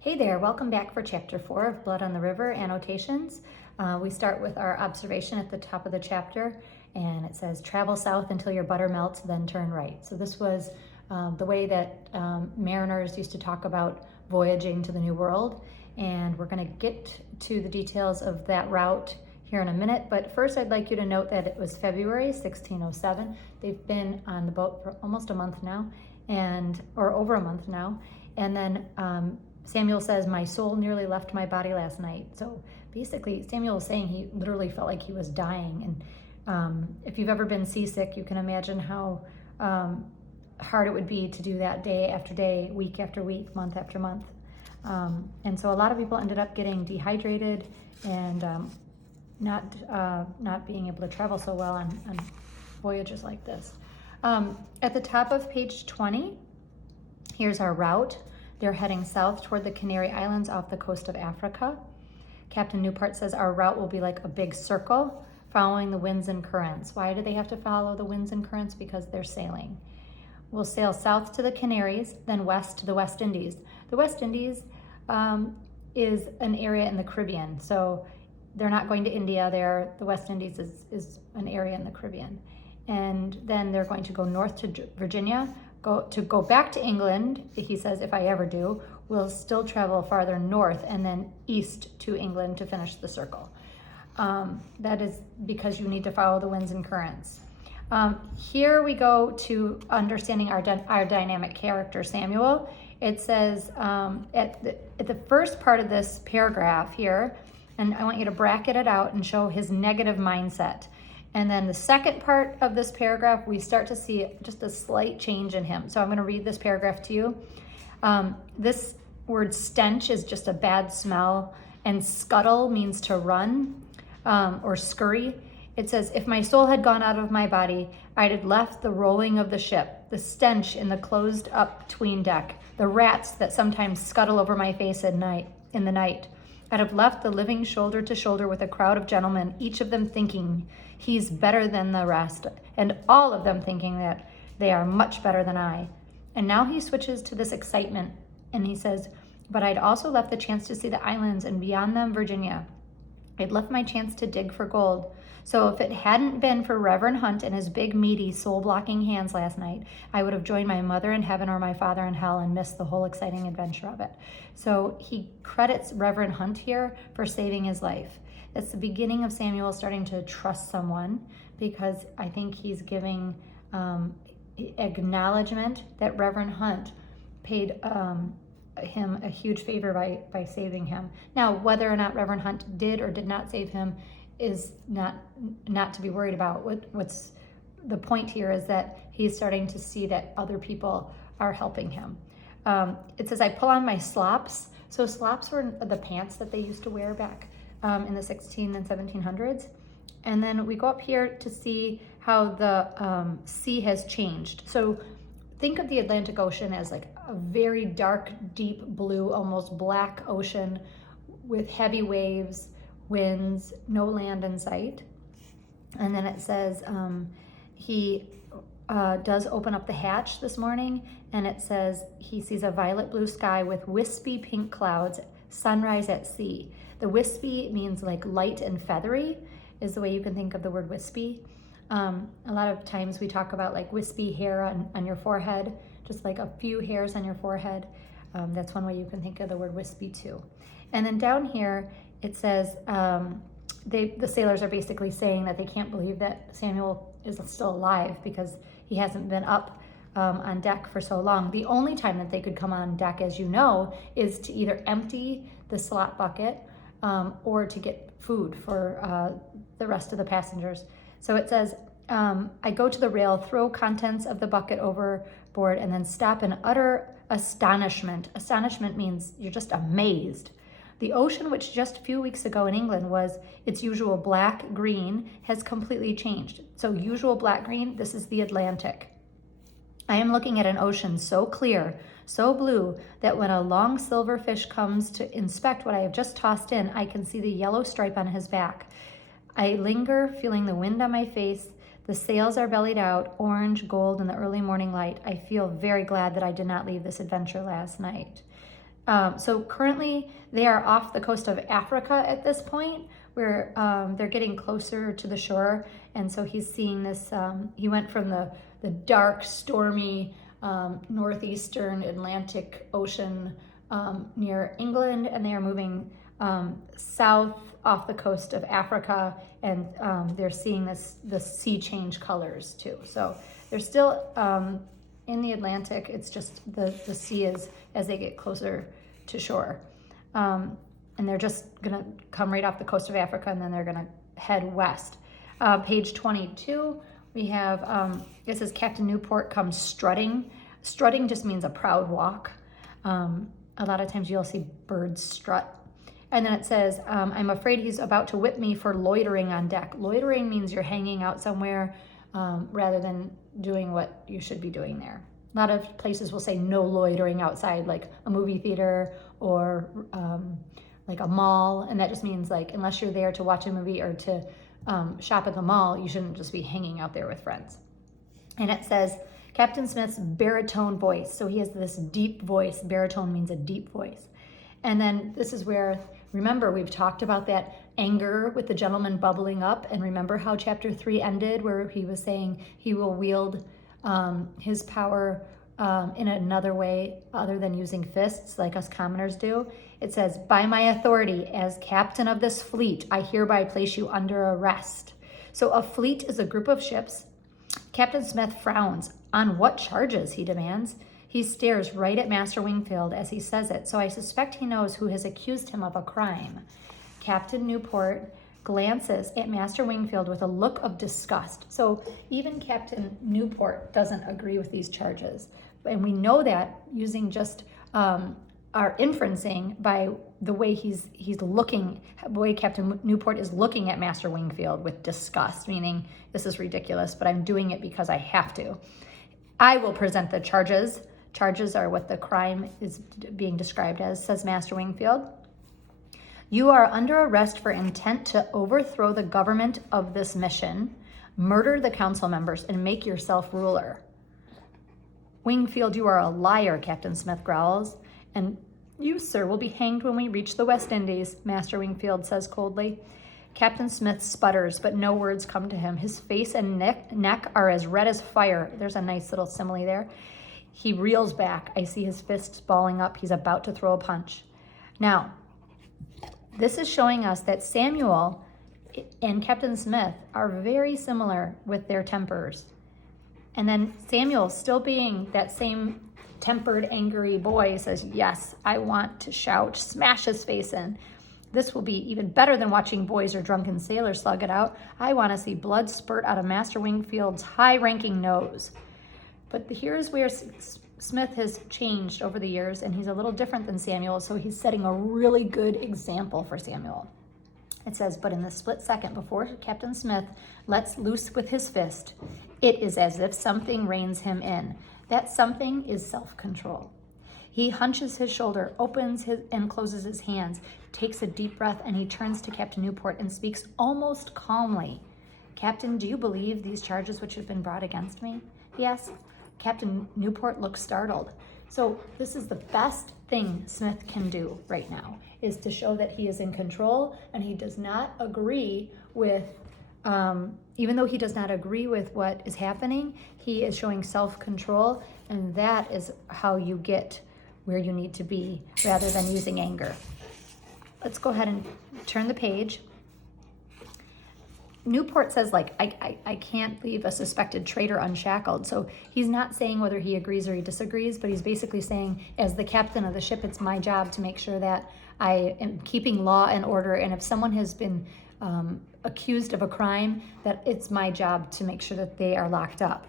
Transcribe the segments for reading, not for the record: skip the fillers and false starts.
Hey there, welcome back for Chapter 4 of Blood on the River, Annotations. We start with our observation at the top of the chapter, and it says, travel south until your butter melts, then turn right. So this was the way that mariners used to talk about voyaging to the New World, and we're going to get to the details of that route here in a minute, but first I'd like you to note that it was February 1607. They've been on the boat for almost a month now, or over a month now, and then Samuel says, my soul nearly left my body last night. So basically, Samuel is saying he literally felt like he was dying. And if you've ever been seasick, you can imagine how hard it would be to do that day after day, week after week, month after month. And so a lot of people ended up getting dehydrated and not being able to travel so well on voyages like this. At the top of page 20, here's our route. They're heading south toward the Canary Islands off the coast of Africa. Captain Newport says our route will be like a big circle following the winds and currents. Why do they have to follow the winds and currents? Because they're sailing. We'll sail south to the Canaries, then west to the West Indies. The West Indies is an area in the Caribbean. So they're not going to India there. The West Indies is an area in the Caribbean. And then they're going to go north to Virginia, go back to England. He says, if I ever do, we'll still travel farther north and then east to England to finish the circle. That is because you need to follow the winds and currents. Here we go to understanding our dynamic character, Samuel. It says at the first part of this paragraph here, and I want you to bracket it out and show his negative mindset. And then the second part of this paragraph, we start to see just a slight change in him. So I'm going to read this paragraph to you. This word stench is just a bad smell, and scuttle means to run or scurry. It says, if my soul had gone out of my body, I'd have left the rolling of the ship, the stench in the closed up 'tween deck, the rats that sometimes scuttle over my face in the night. I'd have left the living shoulder to shoulder with a crowd of gentlemen, each of them thinking he's better than the rest, and all of them thinking that they are much better than I. And now he switches to this excitement, and he says, but I'd also left the chance to see the islands, and beyond them, Virginia. I'd left my chance to dig for gold. So if it hadn't been for Reverend Hunt and his big, meaty, soul-blocking hands last night, I would have joined my mother in heaven or my father in hell and missed the whole exciting adventure of it. So he credits Reverend Hunt here for saving his life. That's the beginning of Samuel starting to trust someone, because I think he's giving acknowledgement that Reverend Hunt paid him a huge favor by saving him. Now, whether or not Reverend Hunt did or did not save him is not to be worried about. What's the point here is that he's starting to see that other people are helping him. It says, I pull on my slops. So slops were the pants that they used to wear back in the 16 and 1700s. And then we go up here to see how the sea has changed. So think of the Atlantic Ocean as like a very dark, deep blue, almost black ocean with heavy waves, winds, no land in sight. And then it says he does open up the hatch this morning, and it says he sees a violet blue sky with wispy pink clouds, sunrise at sea. The wispy means like light and feathery is the way you can think of the word wispy. A lot of times we talk about like wispy hair on your forehead, just like a few hairs on your forehead. That's one way you can think of the word wispy too. And then down here, it says the sailors are basically saying that they can't believe that Samuel is still alive because he hasn't been up on deck for so long. The only time that they could come on deck, as you know, is to either empty the slop bucket or to get food for the rest of the passengers. So it says, I go to the rail, throw contents of the bucket overboard, and then stop in utter astonishment. Astonishment means you're just amazed. The ocean, which just a few weeks ago in England was its usual black-green, has completely changed. So usual black-green, this is the Atlantic. I am looking at an ocean so clear, so blue, that when a long silver fish comes to inspect what I have just tossed in, I can see the yellow stripe on his back. I linger, feeling the wind on my face. The sails are bellied out, orange, gold in the early morning light. I feel very glad that I did not leave this adventure last night. So currently they are off the coast of Africa at this point, where they're getting closer to the shore. And so he's seeing this, he went from the dark, stormy northeastern Atlantic Ocean near England, and they are moving south off the coast of Africa, and they're seeing the sea change colors too. So they're still in the Atlantic. It's just the sea is as they get closer to shore. And they're just gonna come right off the coast of Africa, and then they're gonna head west. Page 22, we have, it says Captain Newport comes strutting. Strutting just means a proud walk. A lot of times you'll see birds strut. And then it says, I'm afraid he's about to whip me for loitering on deck. Loitering means you're hanging out somewhere rather than doing what you should be doing there. A lot of places will say no loitering outside, like a movie theater or like a mall. And that just means like, unless you're there to watch a movie or to shop at the mall, you shouldn't just be hanging out there with friends. And it says, Captain Smith's baritone voice. So he has this deep voice. Baritone means a deep voice. And then this is where, remember, we've talked about that anger with the gentleman bubbling up. And remember how chapter 3 ended, where he was saying he will wield his power in another way other than using fists like us commoners do. It says, by my authority as captain of this fleet, I hereby place you under arrest. So a fleet is a group of ships. Captain Smith frowns. On what charges, he demands. He stares right at Master Wingfield as he says it, so I suspect he knows who has accused him of a crime. Captain Newport glances at Master Wingfield with a look of disgust. So even Captain Newport doesn't agree with these charges. And we know that using just our inferencing by the way he's looking, the way Captain Newport is looking at Master Wingfield with disgust, meaning this is ridiculous, but I'm doing it because I have to. I will present the charges. Charges are what the crime is being described as, says Master Wingfield. You are under arrest for intent to overthrow the government of this mission, murder the council members, and make yourself ruler. Wingfield, you are a liar, Captain Smith growls. And you, sir, will be hanged when we reach the West Indies, Master Wingfield says coldly. Captain Smith sputters, but no words come to him. His face and neck are as red as fire. There's a nice little simile there. He reels back. I see his fists balling up. He's about to throw a punch. Now, this is showing us that Samuel and Captain Smith are very similar with their tempers. And then Samuel, still being that same tempered, angry boy, says, yes, I want to shout, smash his face in. This will be even better than watching boys or drunken sailors slug it out. I want to see blood spurt out of Master Wingfield's high-ranking nose. But here's where Smith has changed over the years, and he's a little different than Samuel, so he's setting a really good example for Samuel. It says, but in the split second before Captain Smith lets loose with his fist, it is as if something reins him in. That something is self-control. He hunches his shoulder, opens and closes his hands, takes a deep breath, and he turns to Captain Newport and speaks almost calmly. Captain, do you believe these charges which have been brought against me? He asks. Captain Newport looks startled. So this is the best thing Smith can do right now, is to show that he is in control and he does not agree with, even though he does not agree with what is happening, he is showing self-control, and that is how you get where you need to be rather than using anger. Let's go ahead and turn the page. Newport says, like, I can't leave a suspected traitor unshackled. So he's not saying whether he agrees or he disagrees, but he's basically saying, as the captain of the ship, it's my job to make sure that I am keeping law and order. And if someone has been accused of a crime, that it's my job to make sure that they are locked up.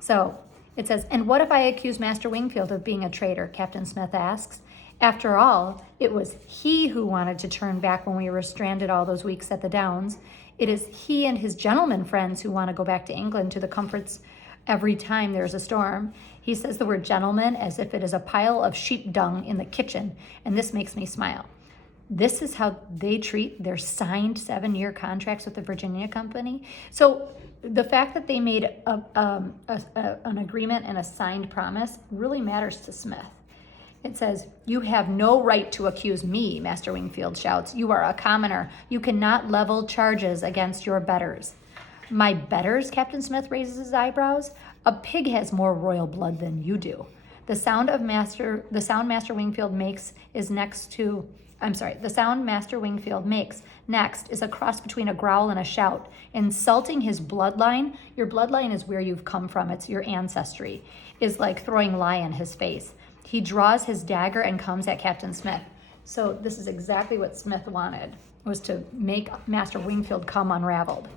So it says, and what if I accuse Master Wingfield of being a traitor? Captain Smith asks. After all, it was he who wanted to turn back when we were stranded all those weeks at the Downs. It is he and his gentleman friends who want to go back to England to the comforts every time there's a storm. He says the word gentleman as if it is a pile of sheep dung in the kitchen, and this makes me smile. This is how they treat their signed 7-year contracts with the Virginia Company. So the fact that they made an agreement and a signed promise really matters to Smith. It says, "You have no right to accuse me," Master Wingfield shouts. "You are a commoner. You cannot level charges against your betters." "My betters?" Captain Smith raises his eyebrows. "A pig has more royal blood than you do." The sound Master Wingfield makes next is a cross between a growl and a shout. Insulting his bloodline, your bloodline is where you've come from, it's your ancestry, is like throwing lye in his face. He draws his dagger and comes at Captain Smith. So this is exactly what Smith wanted, was to make Master Wingfield come unraveled.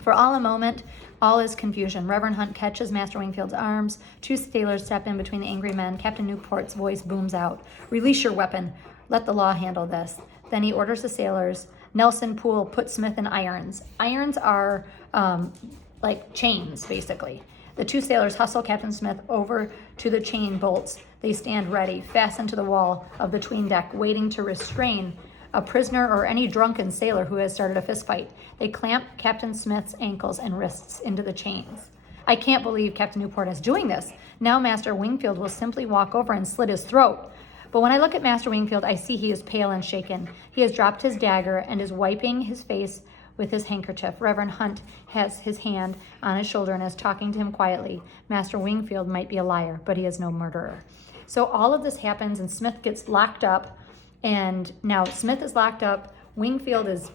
For a moment, all is confusion. Reverend Hunt catches Master Wingfield's arms. Two sailors step in between the angry men. Captain Newport's voice booms out. "Release your weapon. Let the law handle this." Then he orders the sailors, "Nelson, Poole, put Smith in irons." Irons are like chains, basically. The two sailors hustle Captain Smith over to the chain bolts. They stand ready, fastened to the wall of the 'tween deck, waiting to restrain a prisoner or any drunken sailor who has started a fistfight. They clamp Captain Smith's ankles and wrists into the chains. "I can't believe Captain Newport is doing this. Now Master Wingfield will simply walk over and slit his throat." But when I look at Master Wingfield, I see he is pale and shaken. He has dropped his dagger and is wiping his face with his handkerchief. Reverend Hunt has his hand on his shoulder and is talking to him quietly. Master Wingfield might be a liar, but he is no murderer. So all of this happens and Smith gets locked up. And now Smith is locked up. Wingfield is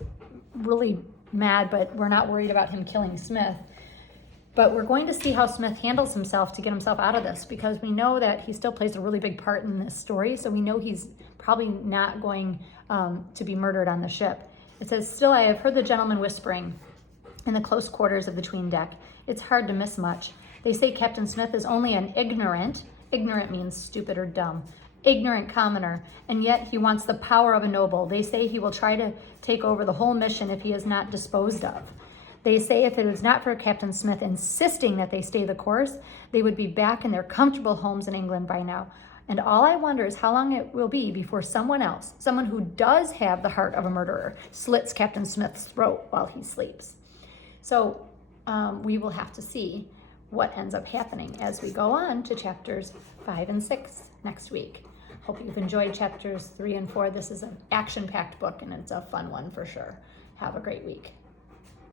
really mad, but we're not worried about him killing Smith. But we're going to see how Smith handles himself to get himself out of this, because we know that he still plays a really big part in this story. So we know he's probably not going to be murdered on the ship. It says, "Still I have heard the gentlemen whispering in the close quarters of the 'tween deck. It's hard to miss much. They say Captain Smith is only an ignorant means stupid or dumb, ignorant commoner, and yet he wants the power of a noble. They say he will try to take over the whole mission if he is not disposed of. They say if it was not for Captain Smith insisting that they stay the course, they would be back in their comfortable homes in England by now. And all I wonder is how long it will be before someone else, someone who does have the heart of a murderer, slits Captain Smith's throat while he sleeps." So we will have to see what ends up happening as we go on to chapters 5 and 6 next week. Hope you've enjoyed chapters 3 and 4. This is an action-packed book, and it's a fun one for sure. Have a great week.